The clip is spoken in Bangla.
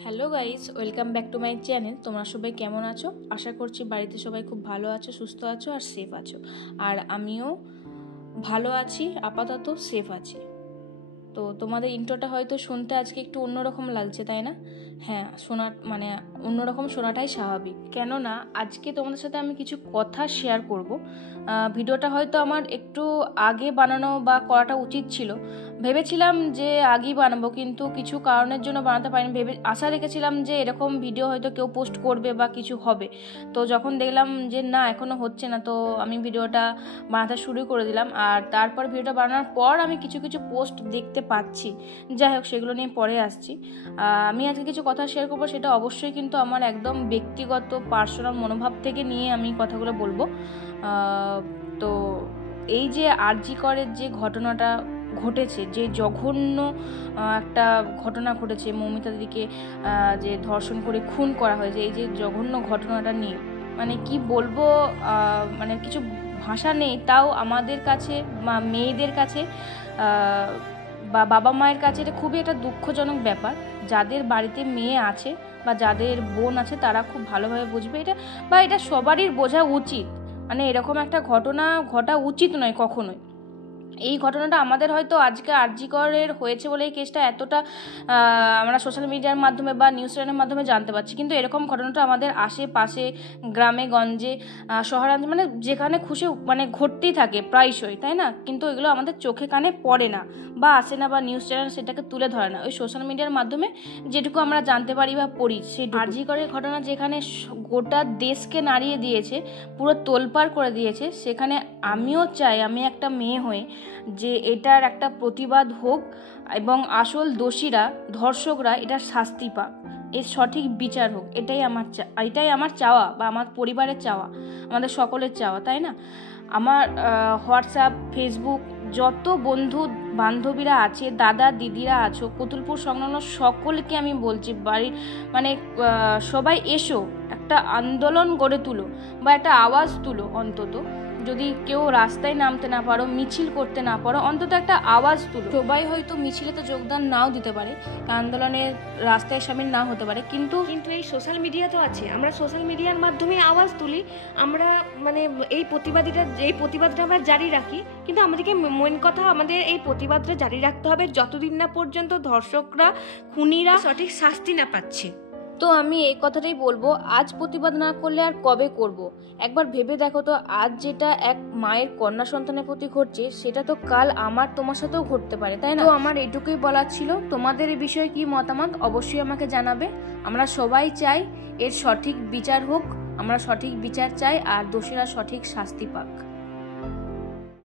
Hello guys, welcome back to my channel. তোমরা সবাই কেমন আছো? আশা করছি বাড়িতে সবাই খুব ভালো আছো, সুস্থ আছো আর সেফ আছো। আর আমিও ভালো আছি, আপাতত সেফ আছি। তো তোমাদের ইন্ট্রোটা হয়তো শুনতে আজকে একটু অন্যরকম লাগছে, তাই না? হ্যাঁ, অন্যরকম শোনাটাই স্বাভাবিক। কেননা আজকে তোমাদের সাথে আমি কিছু কথা শেয়ার করব। ভিডিওটা হয়তো আমার একটু আগে বানানো বা করাটা উচিত ছিল। ভেবেছিলাম যে আগেই বানাবো, কিন্তু কিছু কারণের জন্য বানাতে পারিনি। আশা রেখেছিলাম যে এরকম ভিডিও হয়তো কেউ পোস্ট করবে বা কিছু হবে। তো যখন দেখলাম যে না, এখনও হচ্ছে না, তো আমি ভিডিওটা বানাতে শুরু করে দিলাম। আর তারপর ভিডিওটা বানানোর পর আমি কিছু পোস্ট দেখতে পাচ্ছি। যাই হোক, সেগুলো নিয়ে পরে আসছি। আমি আজকে কিছু কথা শেয়ার করবো, সেটা অবশ্যই কিন্তু আমার একদম ব্যক্তিগত পার্সোনাল মনোভাব থেকে নিয়ে আমি কথাগুলো বলবো। তো এই যে আরজি করের যে ঘটনাটা ঘটেছে, যে জঘন্য একটা ঘটনা ঘটেছে, মৌমিতা দিদিকে যে ধর্ষণ করে খুন করা হয়েছে, এই যে জঘন্য ঘটনাটা নিয়ে মানে কি বলবো, মানে কিছু ভাষা নেই। তাও আমাদের কাছে বা মেয়েদের কাছে বা বাবা মায়ের কাছে এটা খুবই একটা দুঃখজনক ব্যাপার। যাদের বাড়িতে মেয়ে আছে বা যাদের বোন আছে তারা খুব ভালোভাবে বুঝবে এটা, বা এটা সবারই বোঝা উচিত। মানে এরকম একটা ঘটনা ঘটা উচিত নয় কখনোই। এই ঘটনাটা আমাদের হয়তো আজকে আরজি করের হয়েছে বলে এই কেসটা এতটা আমরা সোশ্যাল মিডিয়ার মাধ্যমে বা নিউজ চ্যানেলের মাধ্যমে জানতে পারছি, কিন্তু এরকম ঘটনাটা আমাদের আশেপাশে গ্রামে গঞ্জে শহরাঞ্চল মানে যেখানে খুশি মানে ঘটতেই থাকে প্রায়শই, তাই না? কিন্তু এগুলো আমাদের চোখে কানে পড়ে না বা আসে না, বা নিউজ চ্যানেল সেটাকে তুলে ধরে না। ওই সোশ্যাল মিডিয়ার মাধ্যমে যেটুকু আমরা জানতে পারি বা পড়ি, সেই আরজি করের ঘটনা যেখানে গোটা দেশকে নাড়িয়ে দিয়েছে, পুরো তোলপাড় করে দিয়েছে, সেখানে আমিও চাই, আমি একটা মেয়ে হয়ে, যে এটার একটা প্রতিবাদ হোক এবং আসল দোষীরা, ধর্ষকরা এটার শাস্তি পাক, এর সঠিক বিচার হোক। এটাই আমার চাওয়া বা আমার পরিবারের চাওয়া, আমাদের সকলের চাওয়া, তাই না? আমার হোয়াটসঅ্যাপ, ফেসবুক যত বন্ধু বান্ধবীরা আছে, দাদা দিদিরা আছো, কতুলপুর সংলগ্ন সকলকে আমি বলছি, বাড়ির মানে সবাই এসো, একটা আন্দোলন গড়ে তুলো বা একটা আওয়াজ তুলো। অন্তত যদি কেউ রাস্তায় নামতে না পারো, মিছিল করতে না পারো, অন্তত একটা আওয়াজ তুলো। সবাই হয়তো মিছিলে তো যোগদান নাও দিতে পারে, আন্দোলনের রাস্তায় সামিল না হতে পারে, কিন্তু এই সোশ্যাল মিডিয়া তো আছে, আমরা সোশ্যাল মিডিয়ার মাধ্যমে আওয়াজ তুলি। আমরা মানে এই প্রতিবাদটা আমরা জারি রাখি। কিন্তু আমাদেরকে মেন কথা, আমাদের এই প্রতিবাদটা জারি রাখতে হবে যতদিন না পর্যন্ত ধর্ষকরা, খুনিরা সঠিক শাস্তি না পাচ্ছে। তো আমি এই কথাটাই বলবো, আজ প্রতিবাদ না করলে আর কবে করব? একবার ভেবে দেখো তো, আজ যেটা এক মায়ের কন্যা সন্তানের প্রতি ঘটছে, সেটা তো কাল আমার তোমার সাথেও ঘটতে পারে, তাই না? তো আমার এটুকুই বলার ছিল। তোমাদের এই বিষয়ে কি মতামত অবশ্যই আমাকে জানাবে। আমরা সবাই চাই এর সঠিক বিচার হোক, আমরা সঠিক বিচার চাই আর দোষীরা সঠিক শাস্তি পাক।